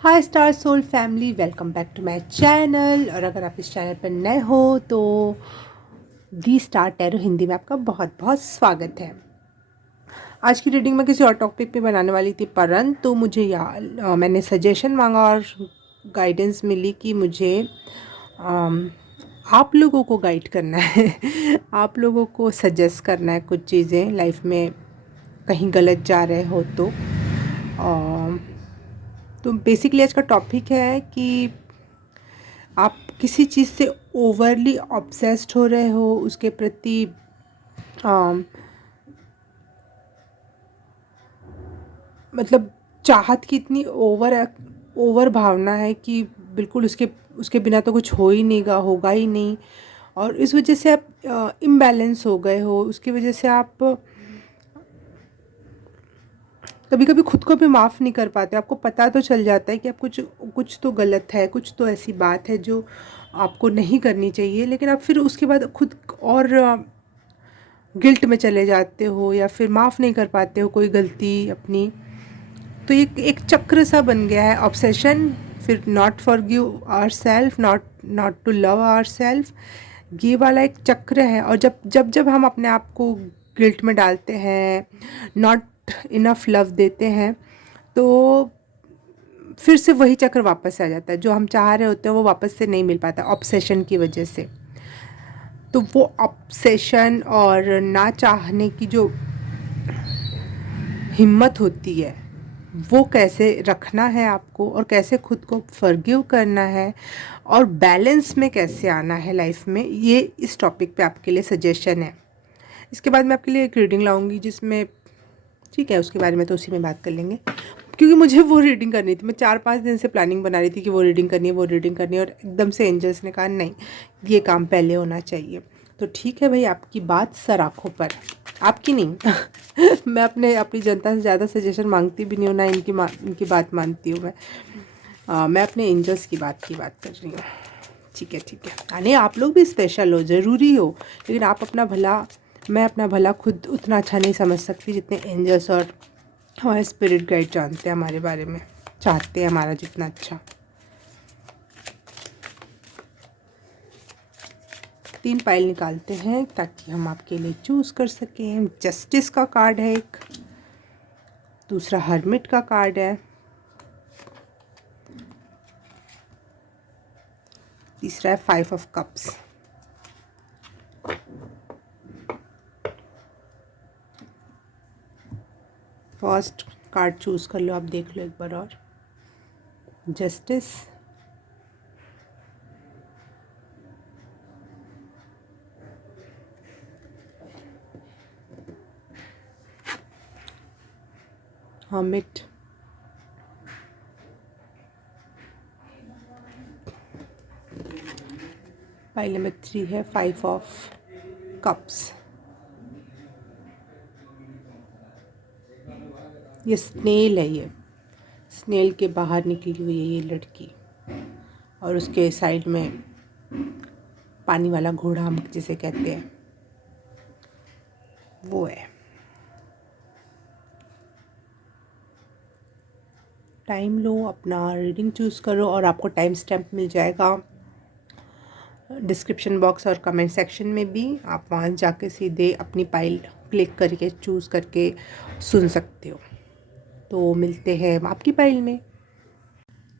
Hi star soul family, welcome back to my channel. और अगर आप इस चैनल पर नए हो तो दी स्टार टैरो हिंदी में आपका बहुत बहुत स्वागत है। आज की रीडिंग मैं किसी और टॉपिक पे बनाने वाली थी, परंतु मुझे मैंने सजेशन मांगा और गाइडेंस मिली कि मुझे आप लोगों को गाइड करना है आप लोगों को सजेस्ट करना है कुछ चीज़ें लाइफ में कहीं गलत जा रहे हो तो बेसिकली आज का टॉपिक है कि आप किसी चीज़ से ओवरली ऑब्सेस्ड हो रहे हो, उसके प्रति अम, मतलब चाहत की इतनी ओवर भावना है कि बिल्कुल उसके उसके बिना तो कुछ हो ही नहींगा, होगा ही नहीं। और इस वजह से आप इम्बैलेंस हो गए हो। उसकी वजह से आप कभी कभी खुद को भी माफ़ नहीं कर पाते। आपको पता तो चल जाता है कि आप कुछ कुछ तो गलत है, कुछ तो ऐसी बात है जो आपको नहीं करनी चाहिए, लेकिन आप फिर उसके बाद खुद और गिल्ट में चले जाते हो या फिर माफ़ नहीं कर पाते हो कोई गलती अपनी। तो ये एक चक्र सा बन गया है, ऑब्सेशन, फिर not forgive our self, not not to love our self. ये वाला एक चक्र है। और जब जब जब हम अपने आप को गिल्ट में डालते हैं, नॉट इनफ लव देते हैं, तो फिर से वही चक्र वापस आ जाता है। जो हम चाह रहे होते हैं वो वापस से नहीं मिल पाता, ऑब्सेशन की वजह से। तो वो ऑब्सेशन और ना चाहने की जो हिम्मत होती है, वो कैसे रखना है आपको, और कैसे खुद को फॉरगिव करना है, और बैलेंस में कैसे आना है लाइफ में, ये इस टॉपिक पे आपके लिए सजेशन है। इसके बाद मैं आपके लिए एक रीडिंग लाऊंगी जिसमें, ठीक है, उसके बारे में तो उसी में बात कर लेंगे, क्योंकि मुझे वो रीडिंग करनी थी। मैं 4-5 दिन से प्लानिंग बना रही थी कि वो रीडिंग करनी है, वो रीडिंग करनी है, और एकदम से एंजल्स ने कहा नहीं, ये काम पहले होना चाहिए। तो ठीक है भाई, आपकी बात सर आँखों पर, आपकी नहीं मैं अपनी जनता से ज़्यादा सजेशन मांगती भी नहीं हूँ, ना इनकी बात मानती हूँ मैं अपने एंजल्स की बात कर रही हूँ। ठीक है, ठीक है। नहीं, आप लोग भी स्पेशल हो, ज़रूरी हो, लेकिन आप अपना भला, मैं अपना भला खुद उतना अच्छा नहीं समझ सकती जितने एंजल्स और हमारे स्पिरिट गाइड जानते हैं हमारे बारे में, चाहते हैं हमारा जितना अच्छा। 3 पाइल निकालते हैं ताकि हम आपके लिए चूज़ कर सकें। जस्टिस का कार्ड है एक, दूसरा हर्मिट का कार्ड है, तीसरा है 5 of cups. First card choose कर लो, आप देख लो एक बार और। जस्टिस, हर्मिट, पाइल नंबर 3 है 5 ऑफ कप्स। ये स्नेल है, ये स्नेल के बाहर निकली हुई है ये लड़की, और उसके साइड में पानी वाला घोड़ा हम जिसे कहते हैं, वो है। टाइम लो, अपना रीडिंग चूज़ करो, और आपको टाइम स्टैम्प मिल जाएगा डिस्क्रिप्शन बॉक्स और कमेंट सेक्शन में भी। आप वहाँ जाके सीधे अपनी पाइल क्लिक करके चूज़ करके सुन सकते हो। तो मिलते हैं आपकी पाइल में।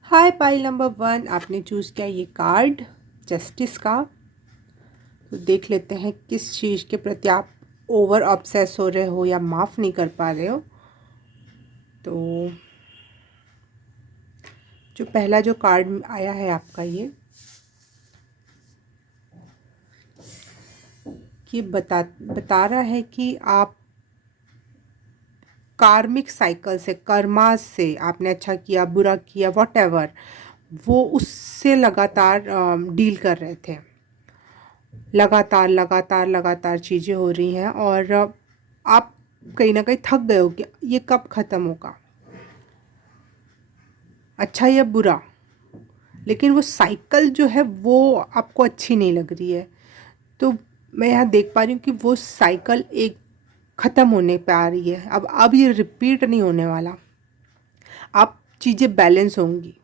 हाय, पाइल नंबर 1, आपने चूज़ किया ये कार्ड जस्टिस का। तो देख लेते हैं किस चीज़ के प्रति आप ओवर ऑब्सेस हो रहे हो या माफ़ नहीं कर पा रहे हो। तो जो पहला जो कार्ड आया है आपका, ये बता रहा है कि आप कार्मिक साइकिल से, कर्मा से, आपने अच्छा किया बुरा किया व्हाटएवर, वो उससे लगातार डील कर रहे थे। लगातार लगातार लगातार चीज़ें हो रही हैं, और आप कहीं ना कहीं थक गए हो कि ये कब ख़त्म होगा, अच्छा या बुरा। लेकिन वो साइकिल जो है वो आपको अच्छी नहीं लग रही है। तो मैं यहाँ देख पा रही हूँ कि वो साइकिल एक ख़त्म होने पे आ रही है। अब ये रिपीट नहीं होने वाला, अब चीज़ें बैलेंस होंगी।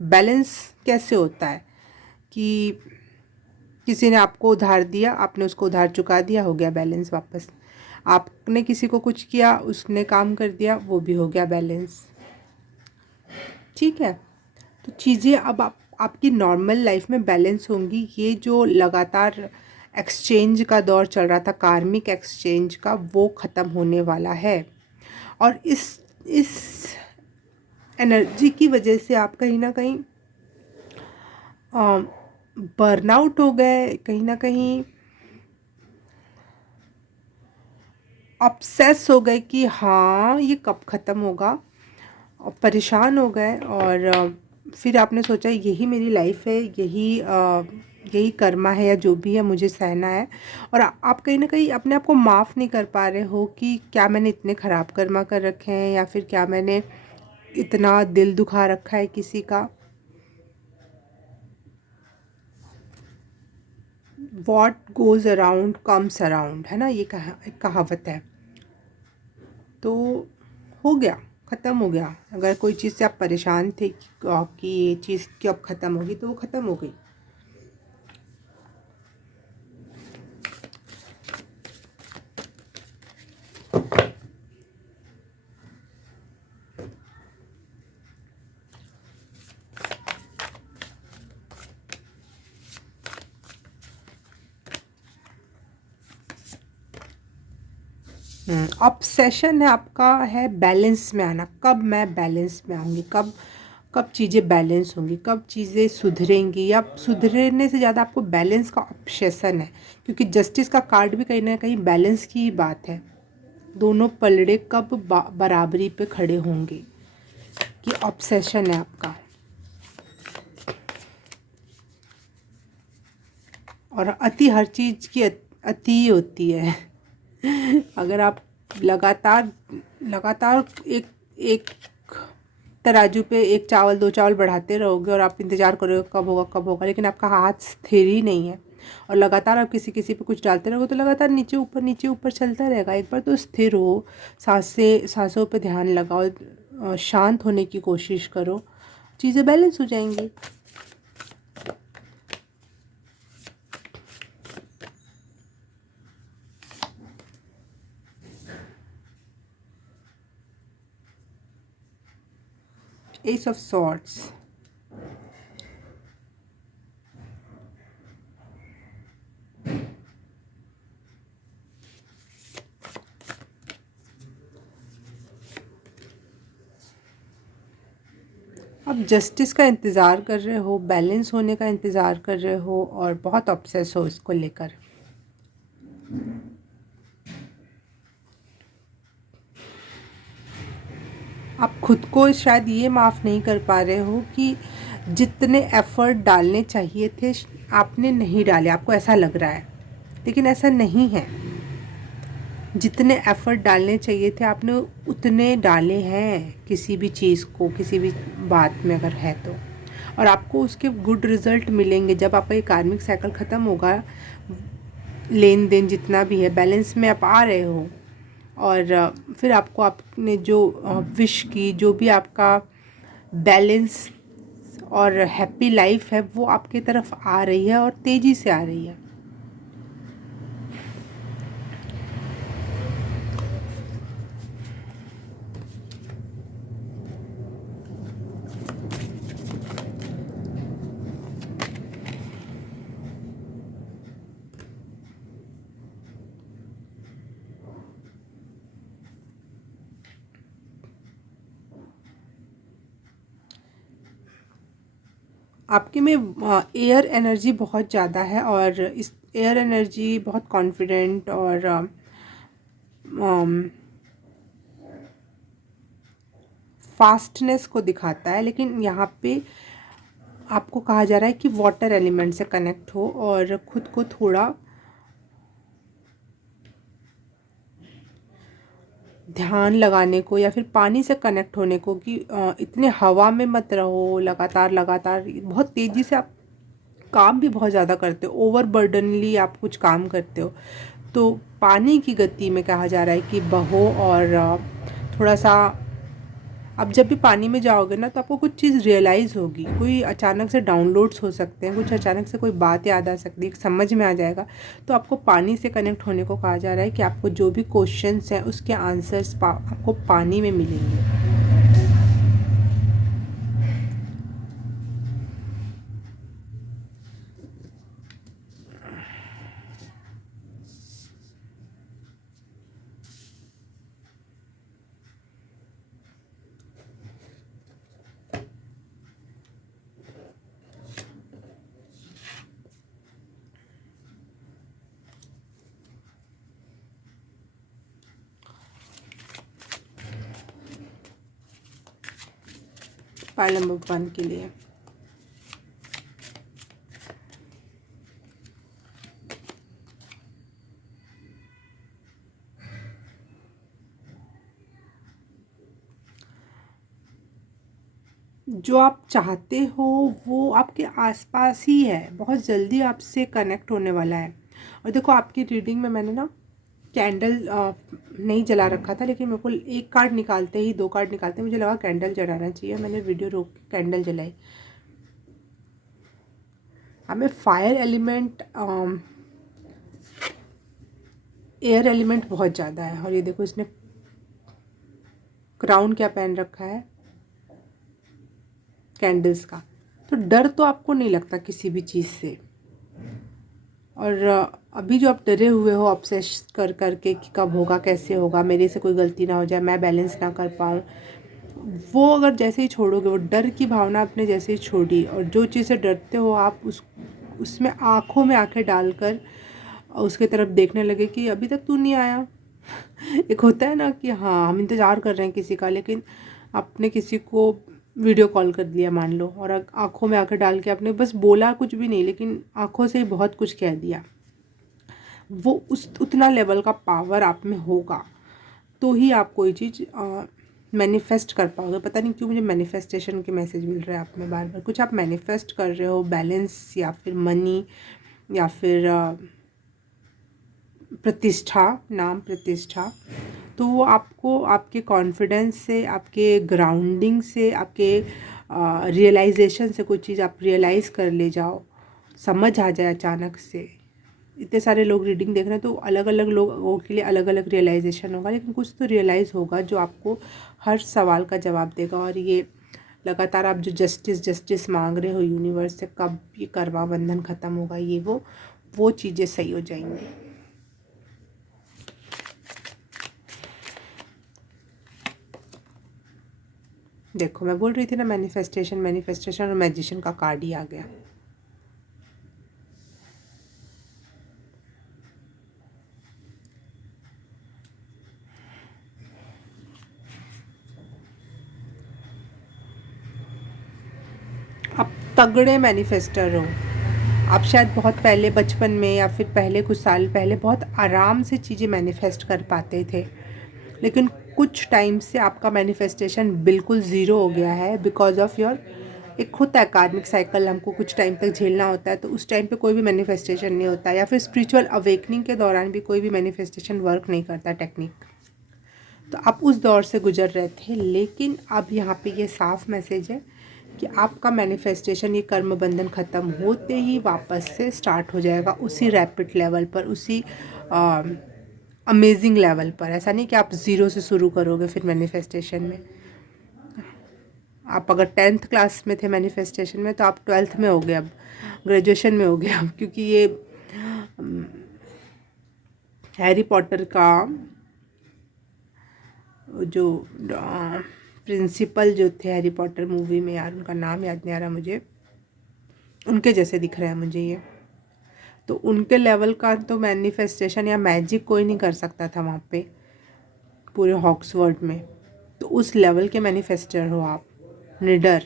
बैलेंस कैसे होता है कि किसी ने आपको उधार दिया, आपने उसको उधार चुका दिया, हो गया बैलेंस वापस। आपने किसी को कुछ किया, उसने काम कर दिया, वो भी हो गया बैलेंस। ठीक है, तो चीज़ें अब आपकी नॉर्मल लाइफ में बैलेंस होंगी। ये जो लगातार एक्सचेंज का दौर चल रहा था, कार्मिक एक्सचेंज का, वो ख़त्म होने वाला है। और इस एनर्जी की वजह से आप कहीं ना कहीं बर्नआउट हो गए, कहीं ना कहीं ऑब्सेस हो गए कि हाँ ये कब ख़त्म होगा, और परेशान हो गए। और फिर आपने सोचा यही मेरी लाइफ है, यही कर्मा है या जो भी है, मुझे सहना है। और आप कहीं ना कहीं अपने आप को माफ़ नहीं कर पा रहे हो कि क्या मैंने इतने ख़राब कर्मा कर रखे हैं, या फिर क्या मैंने इतना दिल दुखा रखा है किसी का। What goes around comes around, है ना, ये एक कहावत है। तो हो गया, ख़त्म हो गया। अगर कोई चीज़ से आप परेशान थे कि ये चीज़ कब ख़त्म होगी, तो वो ख़त्म हो गई। ऑब्सेशन है आपका, है बैलेंस में आना। कब मैं बैलेंस में आऊँगी, कब कब चीज़ें बैलेंस होंगी, कब चीज़ें सुधरेंगी। या सुधरने से ज़्यादा आपको बैलेंस का ऑब्सेशन है, क्योंकि जस्टिस का कार्ड भी कहीं ना कहीं बैलेंस की ही बात है। दोनों पलड़े कब बराबरी पे खड़े होंगे, ये ऑब्सेशन है आपका। और अति हर चीज़ की अति होती है। अगर आप लगातार लगातार एक एक तराजू पे एक चावल दो चावल बढ़ाते रहोगे और आप इंतज़ार करोगे कब होगा, लेकिन आपका हाथ स्थिर ही नहीं है, और लगातार आप किसी किसी पे कुछ डालते रहोगे, तो लगातार नीचे ऊपर चलता रहेगा। एक बार तो स्थिर हो, सांसों पे ध्यान लगाओ, शांत होने की कोशिश करो, चीज़ें बैलेंस हो जाएंगी। एस ऑफ सॉर्ड्स, आप जस्टिस का इंतज़ार कर रहे हो, बैलेंस होने का इंतज़ार कर रहे हो, और बहुत ऑब्सेस हो इसको लेकर। आप खुद को शायद ये माफ़ नहीं कर पा रहे हो कि जितने एफ़र्ट डालने चाहिए थे आपने नहीं डाले, आपको ऐसा लग रहा है, लेकिन ऐसा नहीं है। जितने एफ़र्ट डालने चाहिए थे आपने उतने डाले हैं, किसी भी चीज़ को, किसी भी बात में अगर है तो। और आपको उसके गुड रिज़ल्ट मिलेंगे जब आपका ये कार्मिक साइकिल ख़त्म होगा। लेन देन जितना भी है बैलेंस में आप आ रहे हो, और फिर आपको आपने जो विश की, जो भी आपका बैलेंस और हैप्पी लाइफ है, वो आपकी तरफ आ रही है और तेज़ी से आ रही है। आपके में एयर एनर्जी बहुत ज़्यादा है, और इस एयर एनर्जी बहुत कॉन्फिडेंट और फास्टनेस को दिखाता है। लेकिन यहाँ पे आपको कहा जा रहा है कि वाटर एलिमेंट से कनेक्ट हो और खुद को थोड़ा ध्यान लगाने को, या फिर पानी से कनेक्ट होने को, कि इतने हवा में मत रहो लगातार लगातार। बहुत तेज़ी से आप काम भी बहुत ज़्यादा करते हो, ओवर बर्डनली आप कुछ काम करते हो। तो पानी की गति में कहा जा रहा है कि बहो, और थोड़ा सा अब जब भी पानी में जाओगे ना तो आपको कुछ चीज़ रियलाइज़ होगी, कोई अचानक से डाउनलोड्स हो सकते हैं, कुछ अचानक से कोई बात याद आ सकती है, समझ में आ जाएगा। तो आपको पानी से कनेक्ट होने को कहा जा रहा है कि आपको जो भी क्वेश्चंस हैं उसके आंसर्स आपको पानी में मिलेंगे। पाइल नंबर 1 के लिए जो आप चाहते हो वो आपके आसपास ही है, बहुत जल्दी आपसे कनेक्ट होने वाला है। और देखो आपकी रीडिंग में मैंने ना कैंडल नहीं जला रखा था, लेकिन मेरे को एक कार्ड निकालते ही, 2 कार्ड निकालते ही मुझे लगा कैंडल जलाना चाहिए, मैंने वीडियो रोक के कैंडल जलाई। हमें फायर एलिमेंट, एयर एलिमेंट बहुत ज़्यादा है। और ये देखो इसने क्राउन क्या पहन रखा है, कैंडल्स का। तो डर तो आपको नहीं लगता किसी भी चीज़ से। और अभी जो आप डरे हुए हो ऑब्सेस कर करके कि कब होगा, कैसे होगा, मेरे से कोई गलती ना हो जाए, मैं बैलेंस ना कर पाऊँ, वो अगर जैसे ही छोड़ोगे, वो डर की भावना आपने जैसे ही छोड़ी और जो चीज़ से डरते हो आप उसमें आँखों में आँखें डालकर उसके तरफ देखने लगे कि अभी तक तू नहीं आया। एक होता है ना कि हाँ हम इंतज़ार कर रहे हैं किसी का, लेकिन आपने किसी को वीडियो कॉल कर दिया मान लो, और आँखों में आँखें डाल के आपने बस बोला कुछ भी नहीं, लेकिन आँखों से ही बहुत कुछ कह दिया। वो उस उतना लेवल का पावर आप में होगा तो ही आप कोई चीज़ मैनिफेस्ट कर पाओगे। पता नहीं क्यों मुझे मैनिफेस्टेशन के मैसेज मिल रहे हैं आप में बार बार। कुछ आप मैनिफेस्ट कर रहे हो, बैलेंस या फिर मनी या फिर प्रतिष्ठा, नाम प्रतिष्ठा। तो वो आपको आपके कॉन्फिडेंस से, आपके ग्राउंडिंग से, आपके रियलाइजेशन से कोई चीज़ आप रियलाइज़ कर ले जाओ, समझ आ जाए अचानक से। इतने सारे लोग रीडिंग देख रहे हैं तो अलग अलग लोगों के लिए अलग अलग रियलाइजेशन होगा, लेकिन कुछ तो रियलाइज़ होगा जो आपको हर सवाल का जवाब देगा। और ये लगातार आप जो जस्टिस जस्टिस मांग रहे हो यूनिवर्स से, कब ये करवा बंधन ख़त्म होगा, ये वो चीज़ें सही हो जाएंगी। देखो मैं बोल रही थी ना मैनिफेस्टेशन मैनिफेस्टेशन, और मैजिशियन का कार्ड ही आ गया। आप तगड़े मैनिफेस्टर हो। आप शायद बहुत पहले बचपन में या फिर पहले कुछ साल पहले बहुत आराम से चीज़ें मैनिफेस्ट कर पाते थे, लेकिन कुछ टाइम से आपका मैनिफेस्टेशन बिल्कुल ज़ीरो हो गया है बिकॉज ऑफ योर, एक होता है कार्मिक साइकिल, हमको कुछ टाइम तक झेलना होता है, तो उस टाइम पे कोई भी मैनिफेस्टेशन नहीं होता, या फिर स्पिरिचुअल अवेकनिंग के दौरान भी कोई भी मैनिफेस्टेशन वर्क नहीं करता टेक्निक। तो आप उस दौर से गुजर रहे थे, लेकिन अब यहाँ पे ये साफ मैसेज है कि आपका मैनिफेस्टेशन, ये कर्म बंधन ख़त्म होते ही वापस से स्टार्ट हो जाएगा उसी रैपिड लेवल पर, उसी अमेजिंग लेवल पर। ऐसा नहीं कि आप ज़ीरो से शुरू करोगे फिर मैनिफेस्टेशन में। आप अगर 10th क्लास में थे मैनिफेस्टेशन में, तो आप 12th में हो गए, अब ग्रेजुएशन में हो गए अब, क्योंकि ये हैरी पॉटर का जो प्रिंसिपल जो थे हैरी पॉटर मूवी में, यार उनका नाम याद नहीं आ रहा मुझे, उनके जैसे दिख रहा है मुझे ये। तो उनके लेवल का तो मैनिफेस्टेशन या मैजिक कोई नहीं कर सकता था वहाँ पे पूरे हॉक्सफोर्ड में। तो उस लेवल के मैनिफेस्टर हो आप, निडर।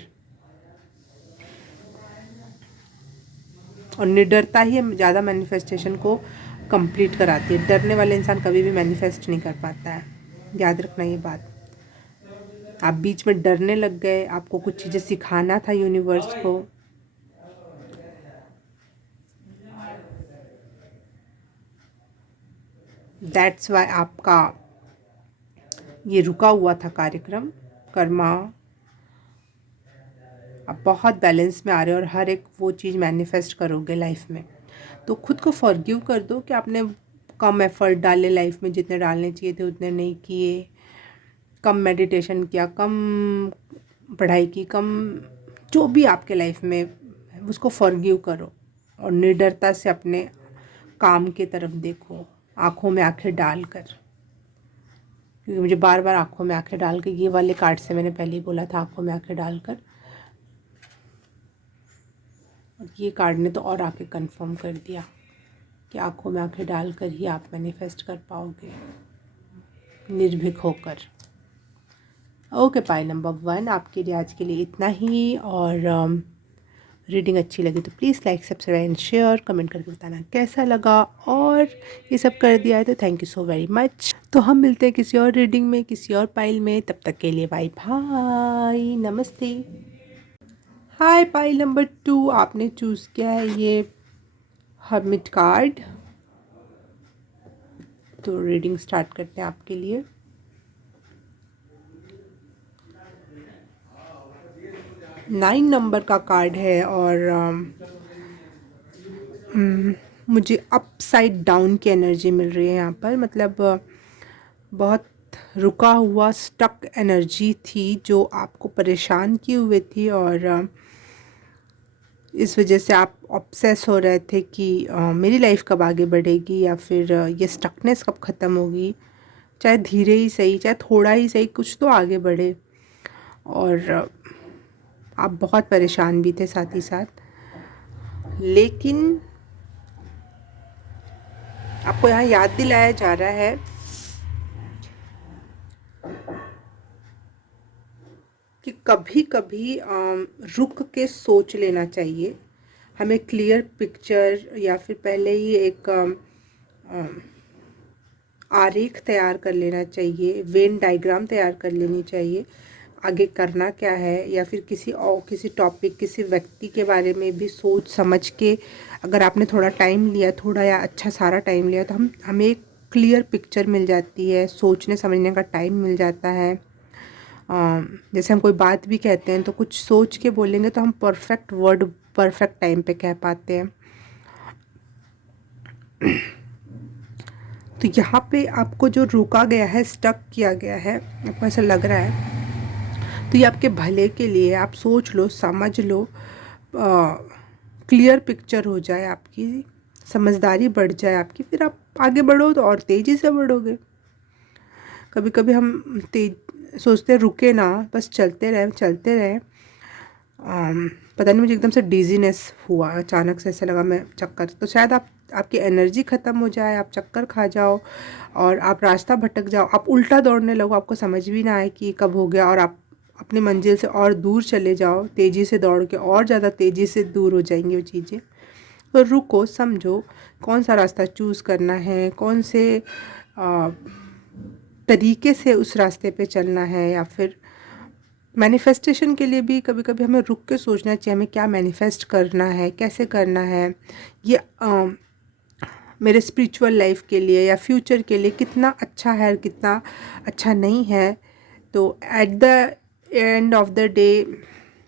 और निडरता ही ज़्यादा मैनिफेस्टेशन को कंप्लीट कराती है। डरने वाले इंसान कभी भी मैनिफेस्ट नहीं कर पाता है, याद रखना ये बात। आप बीच में डरने लग गए, आपको कुछ चीज़ें सिखाना था यूनिवर्स को, दैट्स वाई आपका ये रुका हुआ था कार्यक्रम। कर्मा, आप बहुत बैलेंस में आ रहे हो और हर एक वो चीज़ मैनिफेस्ट करोगे लाइफ में। तो खुद को फॉरगिव कर दो कि आपने कम एफर्ट डाले लाइफ में, जितने डालने चाहिए थे उतने नहीं किए, कम मेडिटेशन किया, कम पढ़ाई की, कम जो भी आपके लाइफ में, उसको फॉरगिव करो और निडरता से अपने काम की तरफ देखो, आँखों में आँखें डालकर। क्योंकि मुझे बार बार आँखों में आँखें डाल के, ये वाले कार्ड से मैंने पहले ही बोला था आँखों में आँखें डालकर, और ये कार्ड ने तो और आके कंफर्म कर दिया कि आँखों में आँखें डालकर ही आप मैनिफेस्ट कर पाओगे, निर्भीक होकर। ओके, पाई नंबर 1 आपके लिए आज के लिए इतना ही। और रीडिंग अच्छी लगी तो please like, subscribe and share, comment करके बताना कैसा लगा। और ये सब कर दिया है तो thank you so very much. तो हम मिलते हैं किसी और रीडिंग में, किसी और पाइल में। तब तक के लिए बाय बाय, नमस्ते। हाय, पाइल नंबर 2 आपने चूज़ किया है ये हर्मिट कार्ड। तो रीडिंग स्टार्ट करते हैं आपके लिए। नाइन नंबर का कार्ड है और मुझे अपसाइड डाउन की एनर्जी मिल रही है यहाँ पर। मतलब बहुत रुका हुआ स्टक एनर्जी थी जो आपको परेशान किए हुए थी, और इस वजह से आप ऑब्सेस हो रहे थे कि मेरी लाइफ कब आगे बढ़ेगी, या फिर ये स्टकनेस कब ख़त्म होगी। चाहे धीरे ही सही, चाहे थोड़ा ही सही, कुछ तो आगे बढ़े। और आप बहुत परेशान भी थे साथ ही साथ। लेकिन आपको यहाँ याद दिलाया जा रहा है कि कभी कभी रुक के सोच लेना चाहिए। हमें क्लियर पिक्चर या फिर पहले ही एक आरेख तैयार कर लेना चाहिए, वेन डायग्राम तैयार कर लेनी चाहिए, आगे करना क्या है। या फिर किसी टॉपिक, किसी व्यक्ति के बारे में भी सोच समझ के, अगर आपने थोड़ा टाइम लिया, थोड़ा या अच्छा सारा टाइम लिया, तो हमें एक क्लियर पिक्चर मिल जाती है, सोचने समझने का टाइम मिल जाता है। जैसे हम कोई बात भी कहते हैं तो कुछ सोच के बोलेंगे तो हम परफेक्ट वर्ड परफेक्ट टाइम पे कह पाते हैं। तो यहाँ पे आपको जो रोका गया है, स्टक किया गया है, आपको ऐसा लग रहा है, तो ये आपके भले के लिए। आप सोच लो, समझ लो, क्लियर पिक्चर हो जाए आपकी, समझदारी बढ़ जाए आपकी, फिर आप आगे बढ़ो तो और तेज़ी से बढ़ोगे। कभी कभी हम सोचते हैं रुके ना, बस चलते रहें चलते रहें। पता नहीं, मुझे एकदम से डिजीनेस हुआ, अचानक से ऐसा लगा मैं चक्कर, तो शायद आपकी एनर्जी ख़त्म हो जाए, आप चक्कर खा जाओ और आप रास्ता भटक जाओ, आप उल्टा दौड़ने लगो, आपको समझ भी ना आए कि कब हो गया, और आप अपनी मंजिल से और दूर चले जाओ, तेज़ी से दौड़ के और ज़्यादा तेज़ी से दूर हो जाएंगी वो चीज़ें। तो रुको, समझो कौन सा रास्ता चूज़ करना है, कौन से तरीके से उस रास्ते पे चलना है। या फिर मैनिफेस्टेशन के लिए भी कभी कभी हमें रुक के सोचना चाहिए, हमें क्या मैनिफेस्ट करना है, कैसे करना है, ये मेरे स्पिरिचुअल लाइफ के लिए या फ्यूचर के लिए कितना अच्छा है, कितना अच्छा नहीं है। तो at the end of the day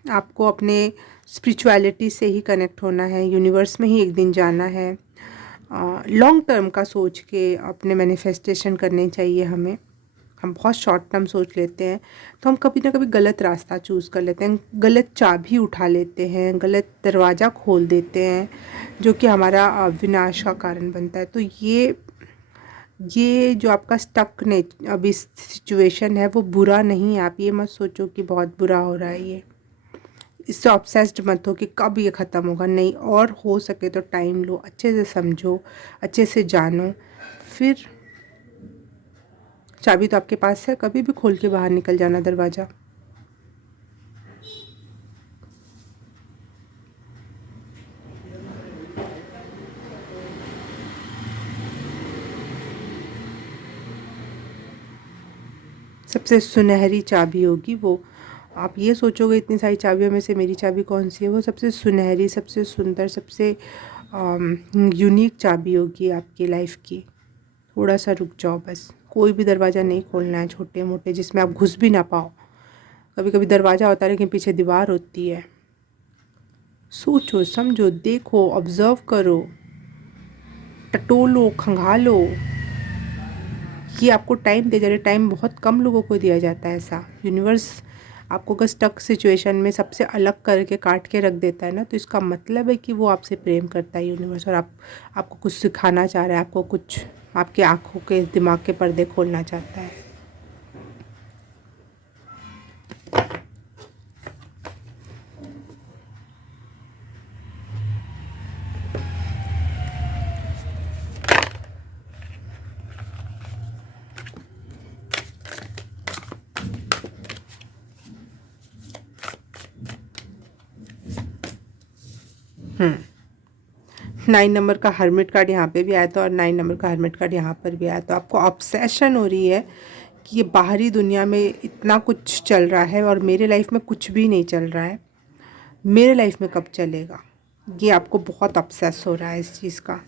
आपको अपने स्पिरिचुअलिटी से ही कनेक्ट होना है, यूनिवर्स में ही एक दिन जाना है। लॉन्ग टर्म का सोच के अपने मैनिफेस्टेशन करने चाहिए हमें। हम बहुत शॉर्ट टर्म सोच लेते हैं तो हम कभी ना कभी गलत रास्ता चूज़ कर लेते हैं, गलत चाबी उठा लेते हैं, गलत दरवाज़ा खोल देते हैं, जो कि हमारा विनाश का कारण बनता है। तो ये जो आपका स्टक ने अभी सिचुएशन है वो बुरा नहीं है। आप ये मत सोचो कि बहुत बुरा हो रहा है ये, इससे ऑब्सेस्ड मत हो कि कब ये ख़त्म होगा। नहीं, और हो सके तो टाइम लो, अच्छे से समझो, अच्छे से जानो, फिर चाबी तो आपके पास है, कभी भी खोल के बाहर निकल जाना दरवाज़ा। सबसे सुनहरी चाबी होगी वो। आप ये सोचोगे इतनी सारी चाबियों में से मेरी चाबी कौन सी है, वो सबसे सुनहरी, सबसे सुंदर, सबसे यूनिक चाबी होगी आपकी लाइफ की। थोड़ा सा रुक जाओ बस, कोई भी दरवाज़ा नहीं खोलना है छोटे मोटे जिसमें आप घुस भी ना पाओ। कभी कभी दरवाज़ा होता है लेकिन पीछे दीवार होती है। सोचो, समझो, देखो, ऑब्जर्व करो, टटोलो, खंगालो। ये आपको टाइम दे जा रहे। टाइम बहुत कम लोगों को दिया जाता है ऐसा। यूनिवर्स आपको अगर स्टक सिचुएशन में सबसे अलग करके काट के रख देता है ना, तो इसका मतलब है कि वो आपसे प्रेम करता है यूनिवर्स, और आपको कुछ सिखाना चाह रहा है, आपको कुछ आपकी आँखों के दिमाग के पर्दे खोलना चाहता है। हम्म 9 नंबर का हर्मिट कार्ड यहाँ पे भी आया था और 9 नंबर का हर्मिट कार्ड यहाँ पर भी आया। तो आपको ऑब्सेशन हो रही है कि ये बाहरी दुनिया में इतना कुछ चल रहा है और मेरे लाइफ में कुछ भी नहीं चल रहा है, मेरे लाइफ में कब चलेगा। ये आपको बहुत ऑब्सेस हो रहा है इस चीज़ का।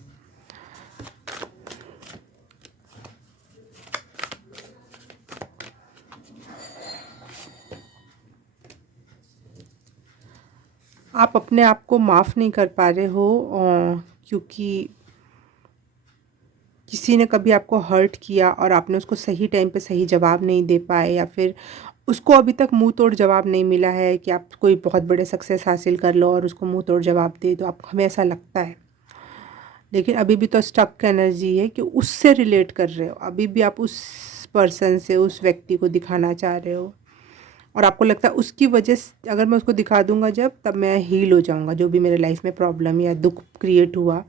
आप अपने आप को माफ़ नहीं कर पा रहे हो क्योंकि किसी ने कभी आपको हर्ट किया और आपने उसको सही टाइम पे सही जवाब नहीं दे पाए, या फिर उसको अभी तक मुंह तोड़ जवाब नहीं मिला है कि आप कोई बहुत बड़े सक्सेस हासिल कर लो और उसको मुंह तोड़ जवाब दे दो। आपको हमें ऐसा लगता है, लेकिन अभी भी तो स्टक एनर्जी है कि उससे रिलेट कर रहे हो। अभी भी आप उस पर्सन से, उस व्यक्ति को दिखाना चाह रहे हो, और आपको लगता है उसकी वजह से अगर मैं उसको दिखा दूंगा जब, तब मैं हील हो जाऊंगा। जो भी मेरे लाइफ में प्रॉब्लम या दुख क्रिएट हुआ,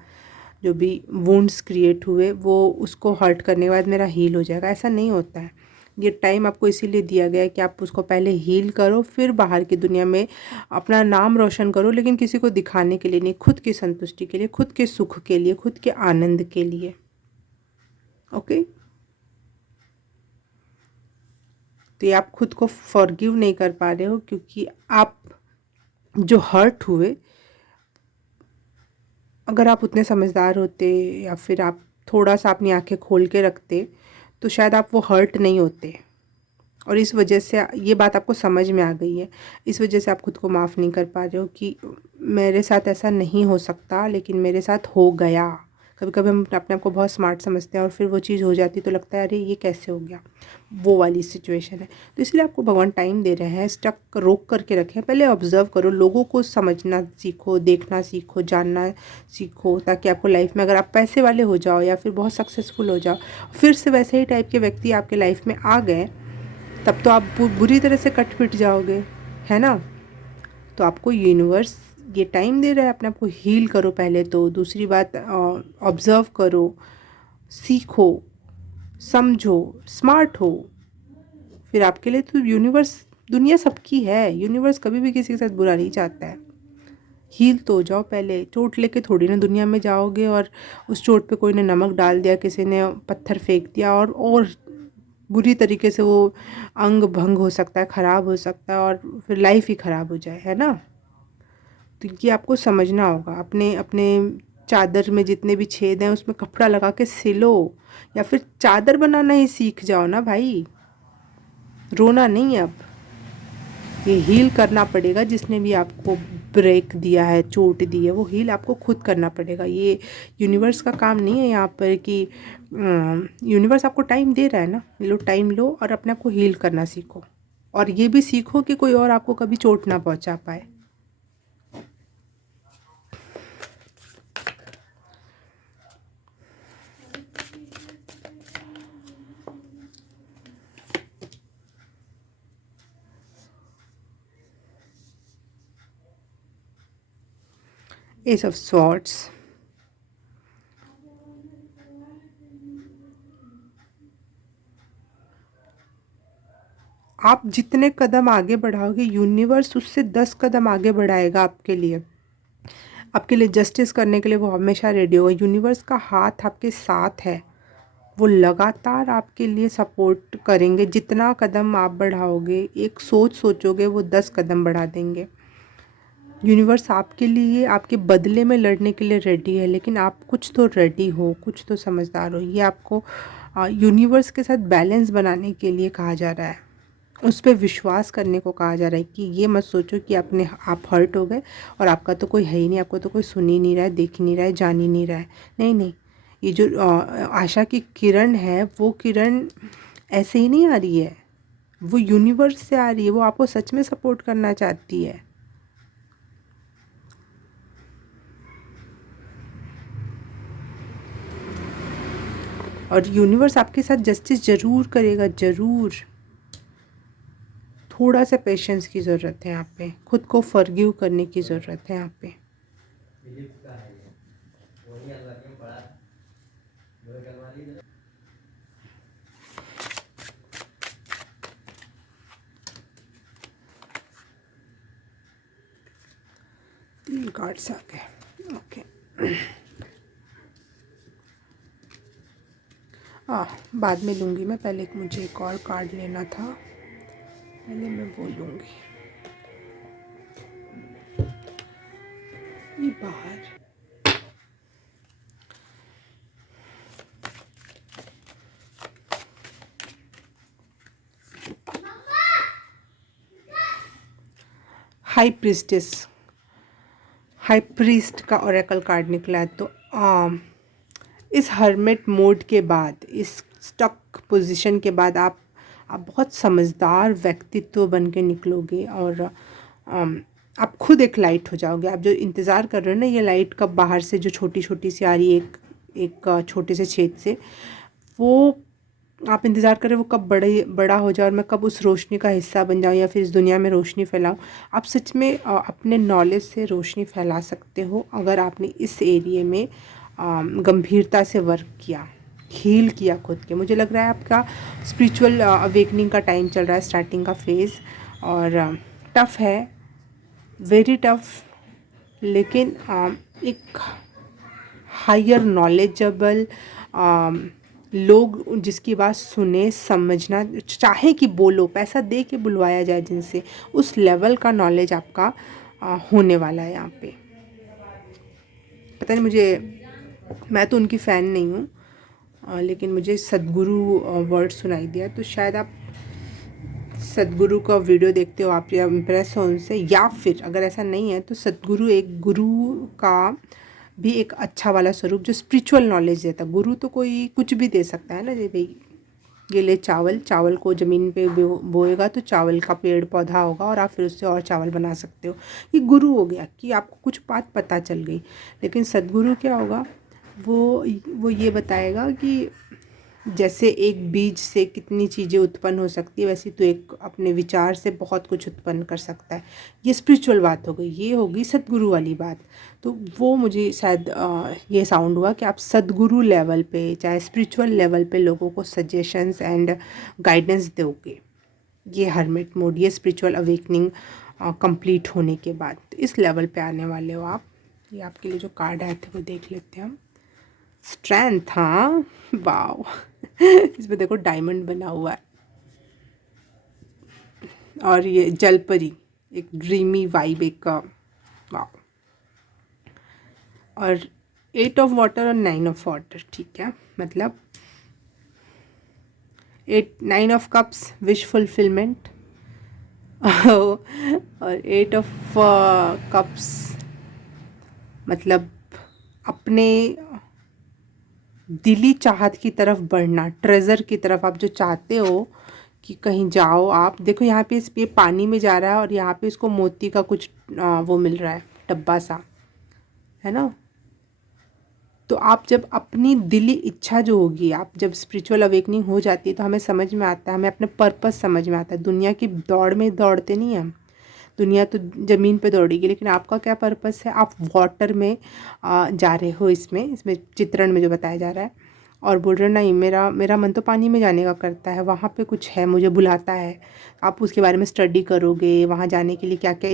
जो भी वुंड्स क्रिएट हुए, वो उसको हर्ट करने के बाद मेरा हील हो जाएगा। ऐसा नहीं होता है। ये टाइम आपको इसीलिए दिया गया है कि आप उसको पहले हील करो, फिर बाहर की दुनिया में अपना नाम रोशन करो, लेकिन किसी को दिखाने के लिए नहीं, खुद की संतुष्टि के लिए, खुद के सुख के लिए, खुद के आनंद के लिए। ओके। तो ये आप खुद को फॉरगिव नहीं कर पा रहे हो क्योंकि आप जो हर्ट हुए, अगर आप उतने समझदार होते या फिर आप थोड़ा सा अपनी आंखें खोल के रखते, तो शायद आप वो हर्ट नहीं होते। और इस वजह से ये बात आपको समझ में आ गई है। इस वजह से आप खुद को माफ़ नहीं कर पा रहे हो कि मेरे साथ ऐसा नहीं हो सकता, लेकिन मेरे साथ हो गया। कभी कभी हम अपने आप को बहुत स्मार्ट समझते हैं और फिर वो चीज़ हो जाती तो लगता है अरे ये कैसे हो गया। वो वाली सिचुएशन है। तो इसलिए आपको भगवान टाइम दे रहे हैं। स्टक रोक करके रखें, पहले ऑब्जर्व करो, लोगों को समझना सीखो, देखना सीखो, जानना सीखो, ताकि आपको लाइफ में अगर आप पैसे वाले हो जाओ या फिर बहुत सक्सेसफुल हो जाओ, फिर से वैसे ही टाइप के व्यक्ति आपके लाइफ में आ गए, तब तो आप बुरी तरह से कट पिट जाओगे, है ना। तो आपको यूनिवर्स ये टाइम दे रहा है, अपने आप को हील करो पहले। तो दूसरी बात, ऑब्ज़र्व करो, सीखो, समझो, स्मार्ट हो। फिर आपके लिए तो यूनिवर्स, दुनिया सबकी है। यूनिवर्स कभी भी किसी के साथ बुरा नहीं चाहता है। हील तो हो जाओ पहले। चोट लेके थोड़ी ना दुनिया में जाओगे और उस चोट पे कोई ने नमक डाल दिया, किसी ने पत्थर फेंक दिया और बुरी तरीके से वो अंग भंग हो सकता है, ख़राब हो सकता है, और फिर लाइफ ही ख़राब हो जाए, है ना। तो ये आपको समझना होगा। अपने अपने चादर में जितने भी छेद हैं उसमें कपड़ा लगा के सिलो, या फिर चादर बनाना ही सीख जाओ ना भाई। रोना नहीं है अब, ये हील करना पड़ेगा। जिसने भी आपको ब्रेक दिया है, चोट दी है, वो हील आपको खुद करना पड़ेगा। ये यूनिवर्स का काम नहीं है यहाँ पर कि यूनिवर्स आपको टाइम दे रहा है ना, लो टाइम लो और अपने आप को हील करना सीखो। और ये भी सीखो कि कोई और आपको कभी चोट ना पहुँचा पाए। एस ऑफ स्वॉर्ड्स, आप जितने कदम आगे बढ़ाओगे, यूनिवर्स उससे 10 कदम आगे बढ़ाएगा आपके लिए। आपके लिए जस्टिस करने के लिए वो हमेशा रेडी होगा। यूनिवर्स का हाथ आपके साथ है, वो लगातार आपके लिए सपोर्ट करेंगे। जितना कदम आप बढ़ाओगे, एक सोच सोचोगे, वो 10 कदम बढ़ा देंगे। यूनिवर्स आपके लिए, आपके बदले में लड़ने के लिए रेडी है, लेकिन आप कुछ तो रेडी हो, कुछ तो समझदार हो। ये आपको यूनिवर्स के साथ बैलेंस बनाने के लिए कहा जा रहा है। उस पे विश्वास करने को कहा जा रहा है कि ये मत सोचो कि आप हर्ट हो गए और आपका तो कोई है ही नहीं, आपको तो कोई सुन ही नहीं रहा है, देख ही नहीं रहा है, जान ही नहीं रहा है। नहीं नहीं, ये जो आशा की किरण है, वो किरण ऐसे ही नहीं आ रही है, वो यूनिवर्स से आ रही है, वो आपको सच में सपोर्ट करना चाहती है। और यूनिवर्स आपके साथ जस्टिस ज़रूर करेगा, ज़रूर। थोड़ा सा पेशेंस की ज़रूरत है यहाँ पे, खुद को फॉरगिव करने की ज़रूरत है यहाँ पे। तीन कार्ड्स आ गए, ओके। बाद में लूँगी मैं, पहले मुझे एक और कार्ड लेना था, पहले मैं वो लूँगी। ये बाहर हाई प्रीस्टेस, हाई प्रीस्ट का ओरेकल कार्ड निकला है। तो इस हर्मिट मोड के बाद, इस स्टक पोजीशन के बाद आप बहुत समझदार व्यक्तित्व बन के निकलोगे और आप खुद एक लाइट हो जाओगे। आप जो इंतज़ार कर रहे हो ना, ये लाइट कब बाहर से जो छोटी छोटी सी आ रही है एक छोटे से छेद से, वो आप इंतज़ार करें वो कब बड़ा हो जाए और मैं कब उस रोशनी का हिस्सा बन जाऊँ या फिर इस दुनिया में रोशनी फैलाऊँ। आप सच में अपने नॉलेज से रोशनी फैला सकते हो अगर आपने इस एरिए में गंभीरता से वर्क किया, हील किया खुद के। मुझे लग रहा है आपका स्पिरिचुअल अवेकनिंग का टाइम चल रहा है, स्टार्टिंग का फेज़, और टफ़ है, वेरी टफ़, लेकिन एक हायर नॉलेजेबल लोग जिसकी बात सुने, समझना चाहे कि बोलो, पैसा दे के बुलवाया जाए जिनसे, उस लेवल का नॉलेज आपका होने वाला है यहाँ पे। पता नहीं मुझे, मैं तो उनकी फ़ैन नहीं हूँ, लेकिन मुझे सद्गुरु वर्ड सुनाई दिया, तो शायद आप सद्गुरु का वीडियो देखते हो, आप या इम्प्रेस हो उनसे, या फिर अगर ऐसा नहीं है तो सद्गुरु एक गुरु का भी एक अच्छा वाला स्वरूप जो स्पिरिचुअल नॉलेज देता। गुरु तो कोई कुछ भी दे सकता है ना, जी भाई ये ले चावल, चावल को ज़मीन पे बोएगा तो चावल का पेड़ पौधा होगा और आप फिर उससे और चावल बना सकते हो। ये गुरु हो गया कि आपको कुछ बात पता चल गई। लेकिन सद्गुरु क्या होगा, वो ये बताएगा कि जैसे एक बीज से कितनी चीज़ें उत्पन्न हो सकती है, वैसे तो एक अपने विचार से बहुत कुछ उत्पन्न कर सकता है। ये स्पिरिचुअल बात हो गई, ये होगी सद्गुरु वाली बात। तो वो मुझे शायद ये साउंड हुआ कि आप सद्गुरु लेवल पे, चाहे स्पिरिचुअल लेवल पे लोगों को सजेशंस एंड गाइडेंस दोगे, ये हर्मिट मोड, ये स्पिरिचुअल अवेकनिंग कंप्लीट होने के बाद इस लेवल पे आने वाले हो आप। ये आपके लिए जो कार्ड आए थे वो देख लेते हैं हम। स्ट्रेंथ, हाँ, वाओ इसमें देखो डायमंड बना हुआ है और ये जलपरी, एक ड्रीमी वाइब, एक वाओ। और 8 ऑफ वाटर और 9 ऑफ वाटर, ठीक है, मतलब 9 ऑफ कप्स विश फुलफिलमेंट और 8 ऑफ कप्स मतलब अपने दिली चाहत की तरफ बढ़ना, ट्रेज़र की तरफ, आप जो चाहते हो कि कहीं जाओ आप। देखो यहाँ पे इस पे पानी में जा रहा है और यहाँ पे इसको मोती का कुछ वो मिल रहा है, डब्बा सा, है ना। तो आप जब अपनी दिली इच्छा जो होगी, आप जब स्पिरिचुअल अवेकनिंग हो जाती है तो हमें समझ में आता है, हमें अपने पर्पस समझ में आता है। दुनिया की दौड़ में दौड़ते नहीं हम, दुनिया तो ज़मीन पे दौड़ेगी, लेकिन आपका क्या पर्पस है। आप वाटर में जा रहे हो, इसमें चित्रण में जो बताया जा रहा है, और बोल रहे हो नहीं, मेरा मेरा मन तो पानी में जाने का करता है, वहाँ पे कुछ है, मुझे बुलाता है। आप उसके बारे में स्टडी करोगे, वहाँ जाने के लिए क्या क्या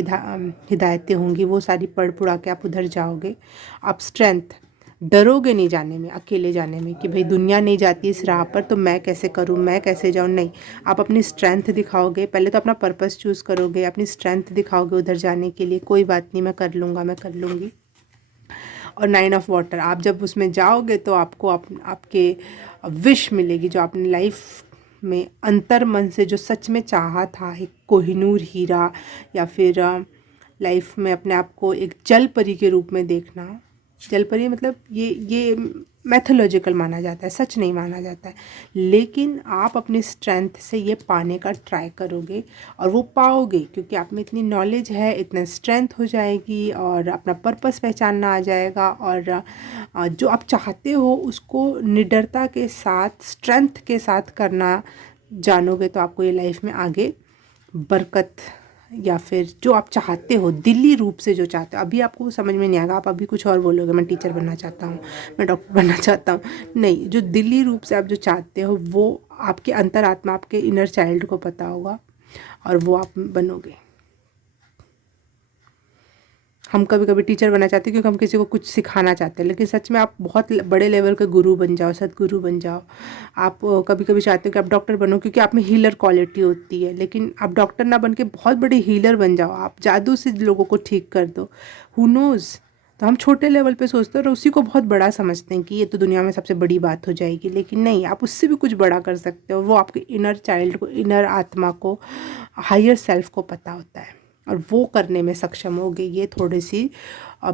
हिदायतें होंगी, वो सारी पढ़ पुढ़ा के आप उधर जाओगे। आप स्ट्रेंथ, डरोगे नहीं जाने में, अकेले जाने में कि भाई दुनिया नहीं जाती इस राह पर तो मैं कैसे करूँ, मैं कैसे जाऊँ। नहीं, आप अपनी स्ट्रेंथ दिखाओगे, पहले तो अपना पर्पस चूज़ करोगे, अपनी स्ट्रेंथ दिखाओगे उधर जाने के लिए, कोई बात नहीं, मैं कर लूँगा, मैं कर लूँगी। और 9 ऑफ वाटर, आप जब उसमें जाओगे तो आपको आपके विश मिलेगी, जो आपने लाइफ में अंतर मन से जो सच में चाहा था एक कोहिनूर हीरा, या फिर लाइफ में अपने आप को एक जल परी के रूप में देखना। जल परी मतलब ये मैथोलॉजिकल माना जाता है, सच नहीं माना जाता है, लेकिन आप अपनी स्ट्रेंथ से ये पाने का ट्राई करोगे और वो पाओगे, क्योंकि आप में इतनी नॉलेज है, इतना स्ट्रेंथ हो जाएगी और अपना पर्पस पहचानना आ जाएगा। और जो आप चाहते हो उसको निडरता के साथ, स्ट्रेंथ के साथ करना जानोगे, तो आपको ये लाइफ में आगे बरकत, या फिर जो आप चाहते हो दिली रूप से जो चाहते हो, अभी आपको समझ में नहीं आएगा, आप अभी कुछ और बोलोगे, मैं टीचर बनना चाहता हूँ, मैं डॉक्टर बनना चाहता हूँ, नहीं, जो दिली रूप से आप जो चाहते हो वो आपके अंतरात्मा, आपके इनर चाइल्ड को पता होगा और वो आप बनोगे। हम कभी कभी टीचर बनना चाहते हैं क्योंकि हम किसी को कुछ सिखाना चाहते हैं, लेकिन सच में आप बहुत बड़े लेवल के गुरु बन जाओ, सदगुरु बन जाओ। आप कभी कभी चाहते हो कि आप डॉक्टर बनो क्योंकि आप में हीलर क्वालिटी होती है, लेकिन आप डॉक्टर ना बन के बहुत बड़े हीलर बन जाओ, आप जादू से लोगों को ठीक कर दो, हु नोज़। तो हम छोटे लेवल पे सोचते हैं और उसी को बहुत बड़ा समझते हैं कि ये तो दुनिया में सबसे बड़ी बात हो जाएगी, लेकिन नहीं, आप उससे भी कुछ बड़ा कर सकते हो। वो आपके इनर चाइल्ड को, इनर आत्मा को, हायर सेल्फ को पता होता है और वो करने में सक्षम होगे। ये थोड़ी सी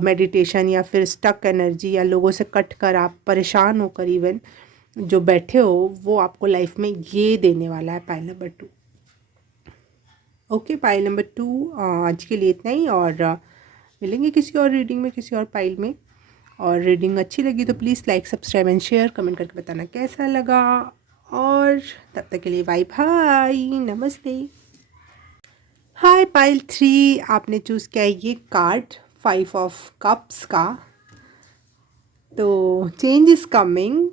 मेडिटेशन या फिर स्टक एनर्जी या लोगों से कट कर आप परेशान होकर इवन जो बैठे हो, वो आपको लाइफ में ये देने वाला है pile number 2। Okay, pile number 2 आज के लिए इतना ही, और मिलेंगे किसी और रीडिंग में, किसी और पाइल में। और रीडिंग अच्छी लगी तो please like, subscribe and share, comment करके बताना कैसा लगा। और तब तक के लिए बाय बाय, नमस्ते। हाय पाइल 3, आपने चूज़ किया है ये कार्ड 5 ऑफ कप्स का। तो चेंज इज़ कमिंग,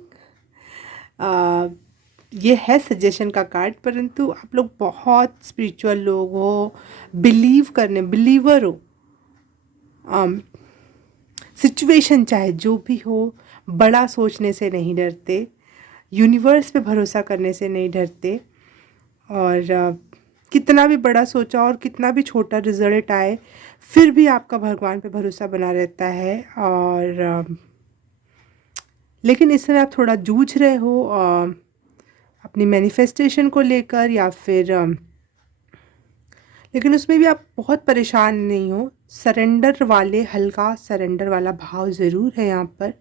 ये है सजेशन का कार्ड, परंतु आप लोग बहुत स्पिरिचुअल लोग हो, बिलीवर हो। सिचुएशन चाहे जो भी हो, बड़ा सोचने से नहीं डरते, यूनिवर्स पे भरोसा करने से नहीं डरते, और कितना भी बड़ा सोचा और कितना भी छोटा रिजल्ट आए फिर भी आपका भगवान पे भरोसा बना रहता है। और लेकिन इस समय आप थोड़ा जूझ रहे हो अपनी मैनिफेस्टेशन को लेकर, या फिर लेकिन उसमें भी आप बहुत परेशान नहीं हो। सरेंडर वाले, हल्का सरेंडर वाला भाव ज़रूर है यहाँ पर,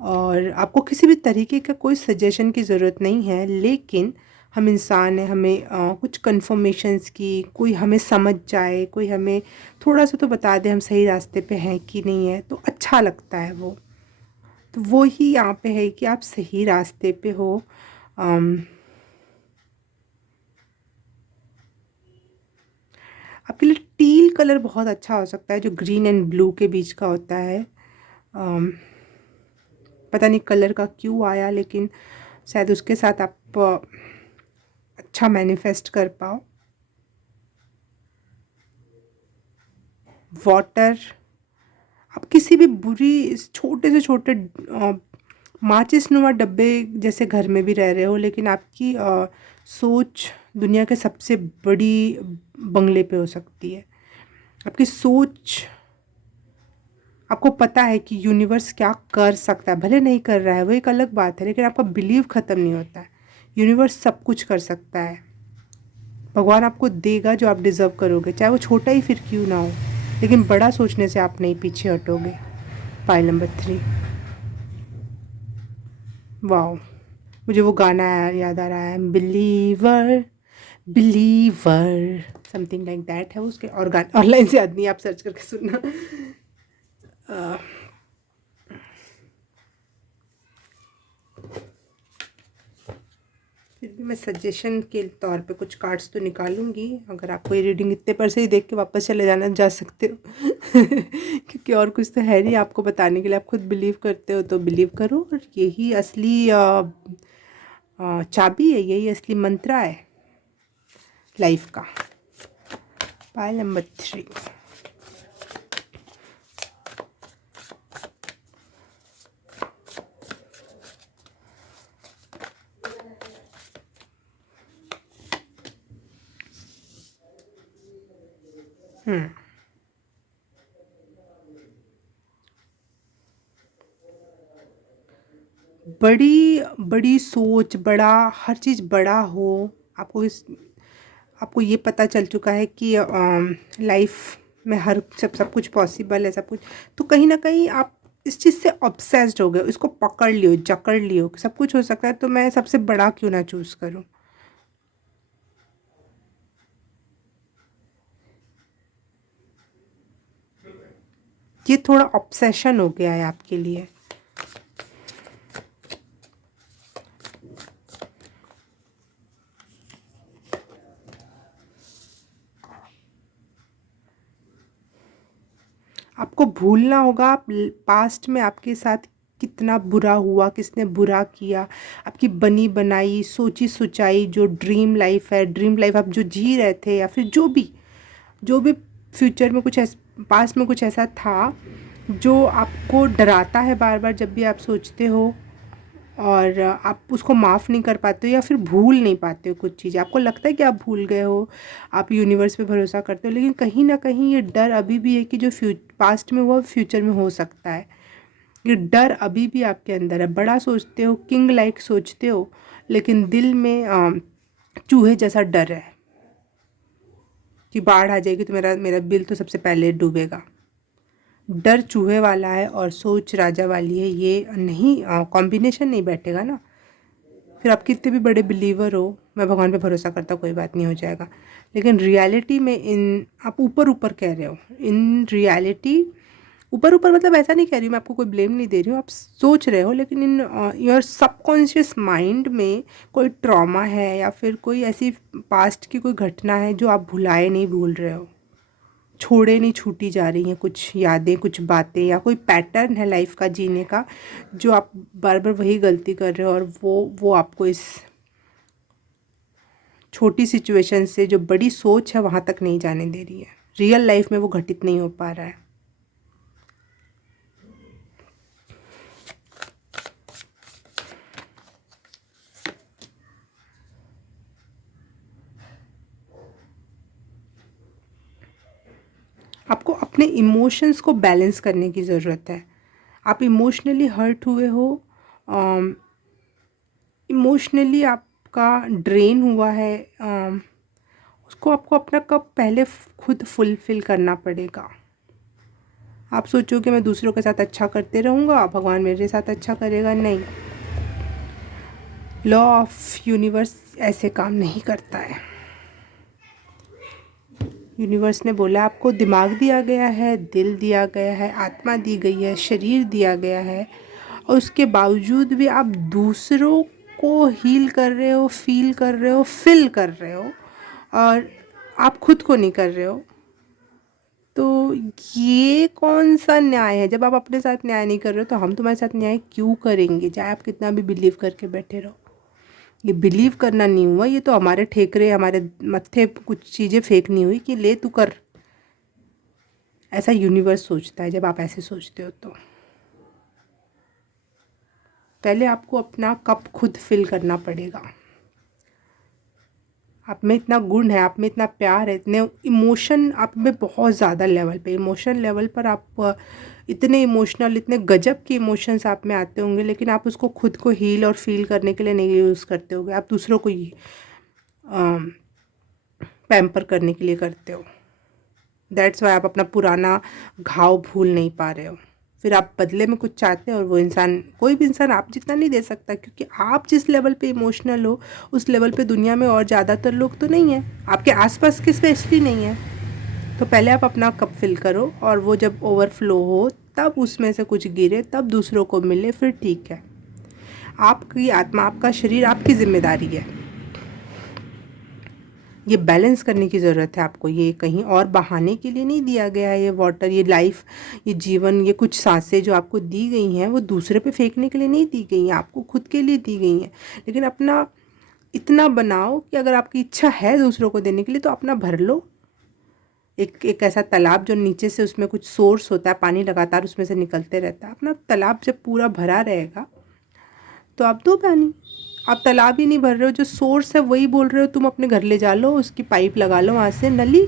और आपको किसी भी तरीके का कोई सजेशन की ज़रूरत नहीं है, लेकिन हम इंसान हैं, हमें कुछ कन्फर्मेशंस की, कोई हमें समझ जाए, कोई हमें थोड़ा सा तो बता दे हम सही रास्ते पे हैं कि नहीं है, तो अच्छा लगता है वो। तो वो ही यहाँ पे है कि आप सही रास्ते पे हो। आपके लिए टील कलर बहुत अच्छा हो सकता है, जो ग्रीन एंड ब्लू के बीच का होता है। पता नहीं कलर का क्यों आया, लेकिन शायद उसके साथ आप अच्छा मैनिफेस्ट कर पाओ। वाटर, आप किसी भी बुरी, छोटे से छोटे माचिस नुमा डब्बे जैसे घर में भी रह रहे हो, लेकिन आपकी सोच दुनिया के सबसे बड़ी बंगले पे हो सकती है। आपकी सोच, आपको पता है कि यूनिवर्स क्या कर सकता है, भले नहीं कर रहा है वो एक अलग बात है, लेकिन आपका बिलीव ख़त्म नहीं होता है। यूनिवर्स सब कुछ कर सकता है, भगवान आपको देगा जो आप डिज़र्व करोगे, चाहे वो छोटा ही फिर क्यों ना हो, लेकिन बड़ा सोचने से आप नहीं पीछे हटोगे। पाइल नंबर 3, वाओ, मुझे वो गाना याद आ रहा है, believer believer, something like that है उसके, और गाना ऑनलाइन से याद नहीं, आप सर्च करके सुनना। फिर भी मैं सजेशन के तौर पे कुछ कार्ड्स तो निकालूंगी। अगर आपको ये रीडिंग इतने पर से ही देख के वापस चले जाना, जा सकते हो क्योंकि और कुछ तो है नहीं आपको बताने के लिए। आप खुद बिलीव करते हो तो बिलीव करो, और यही असली चाबी है, यही असली मंत्रा है लाइफ का। पाइल नंबर 3, बड़ी बड़ी सोच, बड़ा हर चीज़ बड़ा हो, आपको ये पता चल चुका है कि लाइफ में हर सब कुछ पॉसिबल है, सब कुछ। तो कहीं ना कहीं आप इस चीज़ से ऑब्सेस्ड हो गए, इसको पकड़ लियो, जकड़ लियो, सब कुछ हो सकता है, तो मैं सबसे बड़ा क्यों ना चूज़ करूं। ये थोड़ा ऑब्सेशन हो गया है आपके लिए। आपको भूलना होगा आप पास्ट में आपके साथ कितना बुरा हुआ, किसने बुरा किया, आपकी बनी बनाई सोची सोचाई जो ड्रीम लाइफ है, ड्रीम लाइफ आप जो जी रहे थे, या फिर जो भी फ्यूचर में कुछ पास्ट में कुछ ऐसा था जो आपको डराता है बार बार जब भी आप सोचते हो, और आप उसको माफ़ नहीं कर पाते हो या फिर भूल नहीं पाते हो कुछ चीज़ें। आपको लगता है कि आप भूल गए हो, आप यूनिवर्स पे भरोसा करते हो, लेकिन कहीं ना कहीं ये डर अभी भी है कि जो पास्ट में हुआ फ्यूचर में हो सकता है। ये डर अभी भी आपके अंदर है। बड़ा सोचते हो, किंग लाइक सोचते हो, लेकिन दिल में चूहे जैसा डर है कि बाढ़ आ जाएगी तो मेरा मेरा बिल तो सबसे पहले डूबेगा। डर चूहे वाला है और सोच राजा वाली है, ये नहीं, कॉम्बिनेशन नहीं बैठेगा ना। फिर आप कितने भी बड़े बिलीवर हो, मैं भगवान पे भरोसा करता हूँ, कोई बात नहीं, हो जाएगा, लेकिन रियलिटी में इन आप ऊपर ऊपर कह रहे हो, इन रियलिटी ऊपर ऊपर मतलब ऐसा नहीं कह रही हूँ, मैं आपको कोई ब्लेम नहीं दे रही हूँ, आप सोच रहे हो, लेकिन इन योर सबकॉन्शियस माइंड में कोई ट्रॉमा है या फिर कोई ऐसी पास्ट की कोई घटना है जो आप भुलाए नहीं, भूल रहे हो, छोड़े नहीं, छूटी जा रही हैं कुछ यादें, कुछ बातें, या कोई पैटर्न है लाइफ का जीने का जो आप बार बार वही गलती कर रहे हो, और वो आपको इस छोटी सिचुएशन से जो बड़ी सोच है वहाँ तक नहीं जाने दे रही है। रियल लाइफ में वो घटित नहीं हो पा रहा है। आपको अपने इमोशंस को बैलेंस करने की ज़रूरत है। आप इमोशनली हर्ट हुए हो, इमोशनली आपका ड्रेन हुआ है, उसको आपको अपना कब पहले खुद फुलफ़िल करना पड़ेगा। आप सोचोगे मैं दूसरों के साथ अच्छा करते रहूँगा, भगवान मेरे साथ अच्छा करेगा, नहीं। लॉ ऑफ यूनिवर्स ऐसे काम नहीं करता है। यूनिवर्स ने बोला आपको दिमाग दिया गया है, दिल दिया गया है, आत्मा दी गई है, शरीर दिया गया है, और उसके बावजूद भी आप दूसरों को हील कर रहे हो, फील कर रहे हो, फिल कर रहे हो, और आप खुद को नहीं कर रहे हो। तो ये कौन सा न्याय है? जब आप अपने साथ न्याय नहीं कर रहे हो तो हम तुम्हारे साथ न्याय क्यों करेंगे, चाहे आप कितना भी बिलीव करके बैठे रहो। ये बिलीव करना नहीं हुआ, ये तो हमारे ठेकरे, हमारे मत्थे कुछ चीज़ें फेंकनी हुई कि ले तू कर। ऐसा यूनिवर्स सोचता है जब आप ऐसे सोचते हो। तो पहले आपको अपना कप खुद फिल करना पड़ेगा। आप में इतना गुण है, आप में इतना प्यार है, इतने इमोशन आप में बहुत ज़्यादा लेवल पे, इमोशन लेवल पर आप इतने इमोशनल, इतने गजब के इमोशंस आप में आते होंगे, लेकिन आप उसको खुद को हील और फील करने के लिए नहीं यूज़ करते होगे। आप दूसरों को ही पैम्पर करने के लिए करते हो। दैट्स वाई आप अपना पुराना घाव भूल नहीं पा रहे हो। फिर आप बदले में कुछ चाहते हो, और वो इंसान, कोई भी इंसान आप जितना नहीं दे सकता, क्योंकि आप जिस लेवल पे इमोशनल हो उस लेवल पे दुनिया में और ज़्यादातर लोग तो नहीं हैं, आपके आसपास के स्पेशली नहीं है। तो पहले आप अपना कप फिल करो, और वो जब ओवरफ्लो हो तब उसमें से कुछ गिरे, तब दूसरों को मिले, फिर ठीक है। आपकी आत्मा, आपका शरीर आपकी जिम्मेदारी है। ये बैलेंस करने की ज़रूरत है आपको। ये कहीं और बहाने के लिए नहीं दिया गया है। ये वाटर, ये लाइफ, ये जीवन, ये कुछ सांसें जो आपको दी गई हैं वो दूसरे पे फेंकने के लिए नहीं दी गई हैं, आपको खुद के लिए दी गई हैं। लेकिन अपना इतना बनाओ कि अगर आपकी इच्छा है दूसरों को देने के लिए तो अपना भर लो। एक ऐसा तालाब जो नीचे से उसमें कुछ सोर्स होता है, पानी लगातार उसमें से निकलते रहता है, अपना तालाब जब पूरा भरा रहेगा तो आप दो पानी। आप तालाब ही नहीं भर रहे हो, जो सोर्स है वही बोल रहे हो तुम अपने घर ले जा लो, उसकी पाइप लगा लो वहाँ से नली,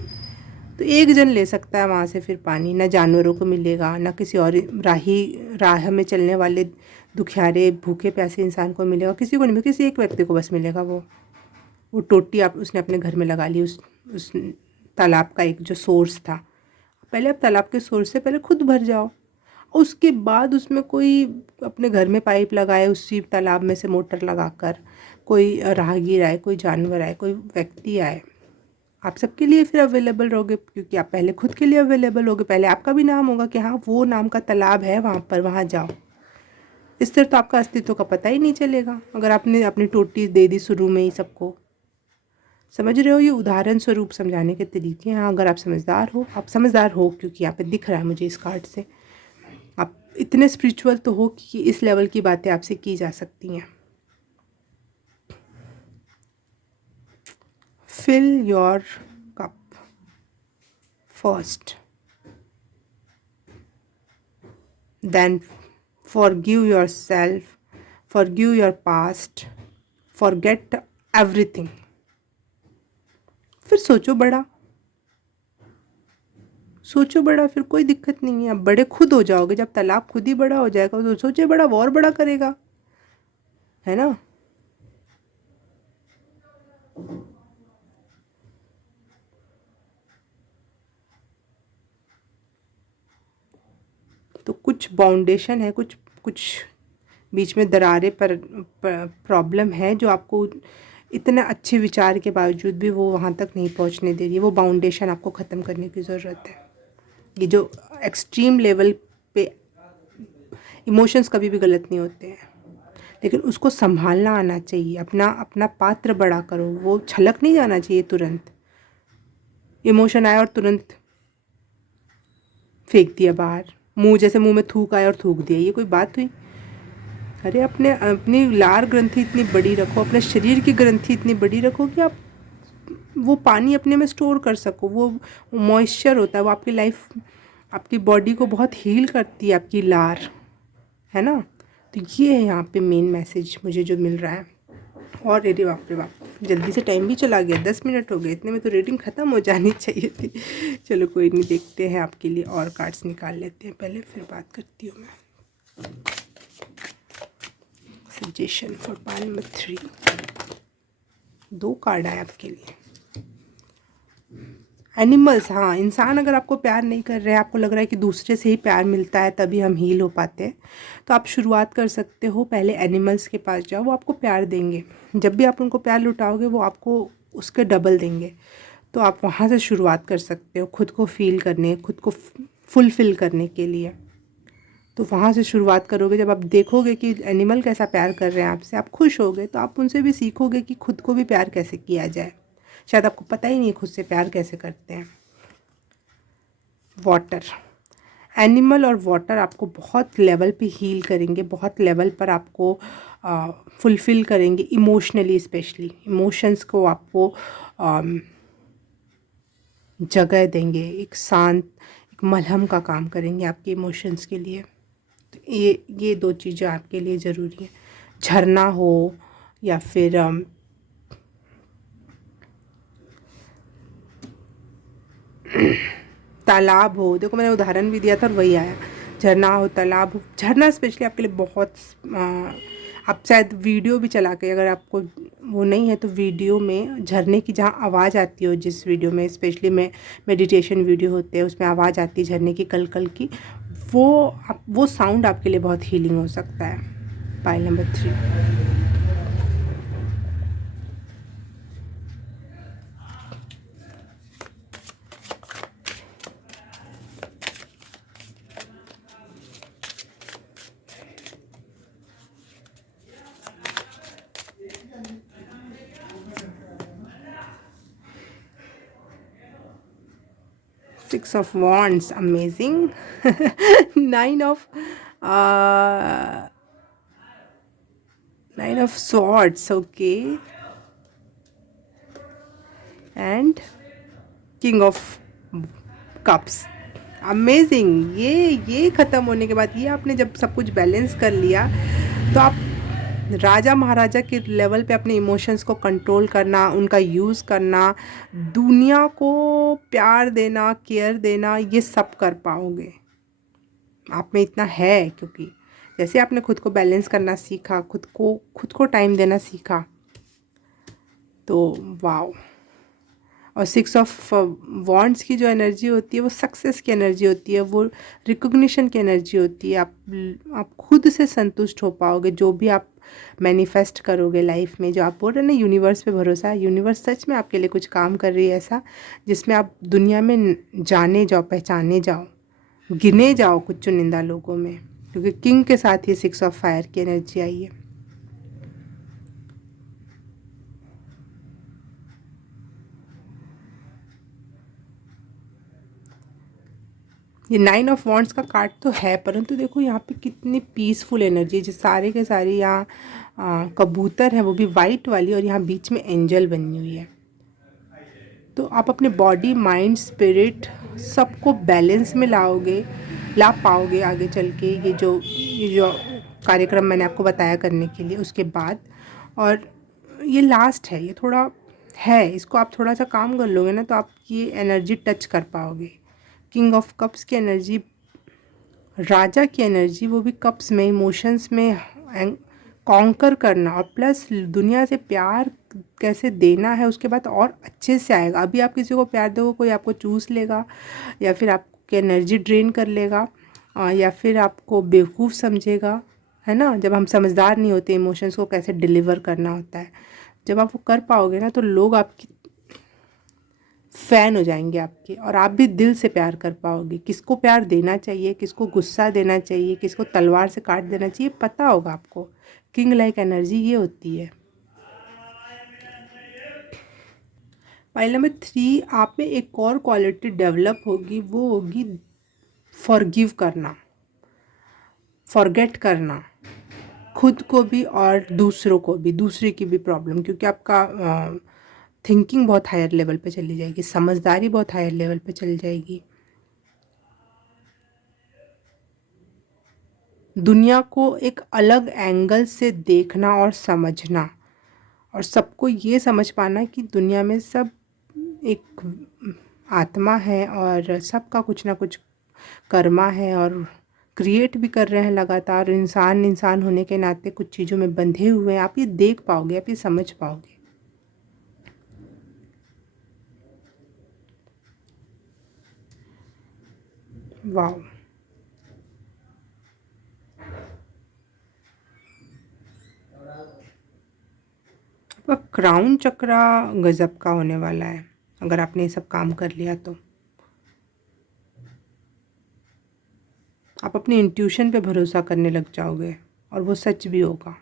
तो एक जन ले सकता है वहाँ से फिर पानी। ना जानवरों को मिलेगा, ना किसी और राह में चलने वाले दुखियारे भूखे प्यासे इंसान को मिलेगा? किसी को नहीं मिलेगा, किसी एक व्यक्ति को बस मिलेगा वो टोटी आप उसने अपने घर में लगा ली उस तालाब का एक जो सोर्स था। पहले आप तालाब के सोर्स से पहले खुद भर जाओ, उसके बाद उसमें कोई अपने घर में पाइप लगाए, उसी तालाब में से मोटर लगाकर कोई राहगीर आए, कोई जानवर आए, कोई व्यक्ति आए, आप सबके लिए फिर अवेलेबल रहोगे, क्योंकि आप पहले खुद के लिए अवेलेबल होगे। पहले आपका भी नाम होगा कि हाँ वो नाम का तालाब है वहाँ पर, वहाँ जाओ। इस तरह तो आपका अस्तित्व का पता ही नहीं चलेगा अगर आपने अपनी टोटी दे दी शुरू में ही सबको। समझ रहे हो? ये उदाहरण स्वरूप समझाने के तरीके हैं। अगर आप समझदार हो क्योंकि यहाँ पे दिख रहा है मुझे इस कार्ड से, आप इतने स्पिरिचुअल तो हो कि इस लेवल की बातें आपसे की जा सकती हैं। Fill your cup first, then forgive yourself, forgive your past, forget everything। फिर सोचो बड़ा, फिर कोई दिक्कत नहीं है। अब बड़े खुद हो जाओगे, जब तालाब खुद ही बड़ा हो जाएगा तो सोचे बड़ा, वो और बड़ा करेगा, है ना? तो कुछ बाउंडेशन है, कुछ बीच में दरारें पर प्रॉब्लम है जो आपको इतने अच्छे विचार के बावजूद भी वो वहाँ तक नहीं पहुँचने दे रही है। वो बाउंडेशन आपको ख़त्म करने की ज़रूरत है। ये जो एक्सट्रीम लेवल पे इमोशंस कभी भी गलत नहीं होते हैं, लेकिन उसको संभालना आना चाहिए। अपना पात्र बड़ा करो, वो छलक नहीं जाना चाहिए तुरंत। इमोशन आया और तुरंत फेंक दिया बाहर, जैसे मुंह में थूक आया और थूक दिया, ये कोई बात हुई? अरे अपनी लार ग्रंथि इतनी बड़ी रखो, अपने शरीर की ग्रंथि इतनी बड़ी रखो कि आप वो पानी अपने में स्टोर कर सको। वो मॉइस्चर होता है, वो आपकी बॉडी को बहुत हील करती है, आपकी लार, है ना? तो ये है यहाँ पे मेन मैसेज मुझे जो मिल रहा है। और अरे बाप रे बाप, जल्दी से टाइम भी चला गया, 10 मिनट हो गए, इतने में तो रीडिंग ख़त्म हो जानी चाहिए थी। चलो कोई नहीं, देखते हैं आपके लिए और कार्ड्स निकाल लेते हैं पहले, फिर बात करती हूँ मैं। Suggestion for part number 3, 2 card आए आपके लिए। एनिमल्स, हाँ, इंसान अगर आपको प्यार नहीं कर रहे हैं, आपको लग रहा है कि दूसरे से ही प्यार मिलता है तभी हम हील हो पाते हैं, तो आप शुरुआत कर सकते हो, पहले एनिमल्स के पास जाओ, वो आपको प्यार देंगे। जब भी आप उनको प्यार लुटाओगे वो आपको उसके डबल देंगे। तो आप वहाँ से शुरुआत कर सकते हो खुद को फील करने, खुद को फुलफ़िल करने के लिए। तो वहाँ से शुरुआत करोगे। जब आप देखोगे कि एनिमल कैसा प्यार कर रहे हैं आपसे, आप खुश होगे, तो आप उनसे भी सीखोगे कि खुद को भी प्यार कैसे किया जाए। शायद आपको पता ही नहीं खुद से प्यार कैसे करते हैं। वाटर, एनिमल और वाटर आपको बहुत लेवल पे हील करेंगे, बहुत लेवल पर आपको फुलफ़िल करेंगे इमोशनली, स्पेशली इमोशंस को आपको जगह देंगे, एक शांत, एक मलहम का काम करेंगे आपके इमोशंस के लिए। तो ये 2 चीज़ें आपके लिए ज़रूरी हैं। झरना हो या फिर तालाब हो, देखो मैंने उदाहरण भी दिया था और वही आया। झरना हो, तालाब हो, झरना स्पेशली आपके लिए बहुत आप शायद वीडियो भी चला के, अगर आपको वो नहीं है तो वीडियो में झरने की जहाँ आवाज़ आती हो, जिस वीडियो में स्पेशली में मेडिटेशन वीडियो होते हैं उसमें आवाज़ आती है झरने की कल कल की, वो साउंड आपके लिए बहुत हीलिंग हो सकता है। Pile number 3, 6 of Wands, amazing. 9 of uh, 9 of Swords, okay, and King of Cups, amazing. ये ख़त्म होने के बाद, ये आपने जब सब कुछ बैलेंस कर लिया तो आप राजा महाराजा के लेवल पे अपने इमोशंस को कंट्रोल करना, उनका यूज़ करना, दुनिया को प्यार देना, केयर देना, ये सब कर पाओगे। आप में इतना है, क्योंकि जैसे आपने खुद को बैलेंस करना सीखा, खुद को टाइम देना सीखा, तो वाओ। और 6 ऑफ वॉन्ड्स की जो एनर्जी होती है वो सक्सेस की एनर्जी होती है, वो रिकॉग्निशन की एनर्जी होती है। आप खुद से संतुष्ट हो पाओगे जो भी आप मैनिफेस्ट करोगे लाइफ में। जो आप बोल रहे हैं ना, यूनिवर्स पे भरोसा है, यूनिवर्स सच में आपके लिए कुछ काम कर रही है ऐसा, जिसमें आप दुनिया में जाने जाओ, पहचाने जाओ, गिने जाओ कुछ चुनिंदा लोगों में, क्योंकि किंग के साथ ये 6 ऑफ फायर की एनर्जी आई है। ये 9 ऑफ वॉन्ड्स का कार्ड तो है, परंतु देखो यहाँ पे कितनी पीसफुल एनर्जी है। जो सारे के सारे यहाँ कबूतर है, वो भी वाइट वाली, और यहाँ बीच में एंजल बनी हुई है। तो आप अपने बॉडी, माइंड, स्पिरिट सबको बैलेंस में ला पाओगे आगे चल के। ये जो कार्यक्रम मैंने आपको बताया करने के लिए, उसके बाद। और ये लास्ट है, ये थोड़ा है, इसको आप थोड़ा सा काम कर लोगे ना, तो आप ये एनर्जी टच कर पाओगे। किंग ऑफ कप्स की एनर्जी, राजा की एनर्जी, वो भी कप्स में, इमोशंस में कॉन्कर करना, और प्लस दुनिया से प्यार कैसे देना है उसके बाद और अच्छे से आएगा। अभी आप किसी को प्यार दोगे, कोई आपको चूस लेगा, या फिर आपकी एनर्जी ड्रेन कर लेगा, या फिर आपको बेवकूफ़ समझेगा, है ना। जब हम समझदार नहीं होते इमोशंस को कैसे डिलीवर करना होता है, जब आप वो कर पाओगे ना, तो लोग आपकी फ़ैन हो जाएंगे आपके, और आप भी दिल से प्यार कर पाओगे। किसको प्यार देना चाहिए, किसको गुस्सा देना चाहिए, किसको तलवार से काट देना चाहिए, पता होगा आपको। किंग लाइक एनर्जी ये होती है। पाइल नंबर 3, आप में एक और क्वालिटी डेवलप होगी, वो होगी फॉरगिव करना, फॉरगेट करना, खुद को भी और दूसरों को भी, दूसरे की भी प्रॉब्लम, क्योंकि आपका थिंकिंग बहुत हायर लेवल पे चली जाएगी, समझदारी बहुत हायर लेवल पे चली जाएगी। दुनिया को एक अलग एंगल से देखना और समझना, और सबको ये समझ पाना कि दुनिया में सब एक आत्मा है, और सबका कुछ ना कुछ कर्मा है, और क्रिएट भी कर रहे हैं लगातार। इंसान होने के नाते कुछ चीज़ों में बंधे हुए हैं। आप ये देख पाओगे, आप ये समझ पाओगे। वाह, आपका क्राउन चक्रा गजब का होने वाला है अगर आपने ये सब काम कर लिया तो। आप अपनी इंट्यूशन पे भरोसा करने लग जाओगे, और वो सच भी होगा।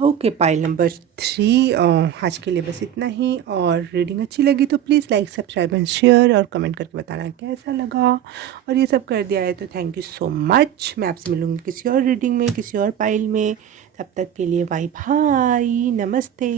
ओके, पाइल नंबर 3, आज के लिए बस इतना ही। और रीडिंग अच्छी लगी तो please like, subscribe and share, और कमेंट करके बताना कैसा लगा। और ये सब कर दिया है तो थैंक यू सो मच। मैं आपसे मिलूँगी किसी और रीडिंग में, किसी और पाइल में। तब तक के लिए बाय बाय, नमस्ते।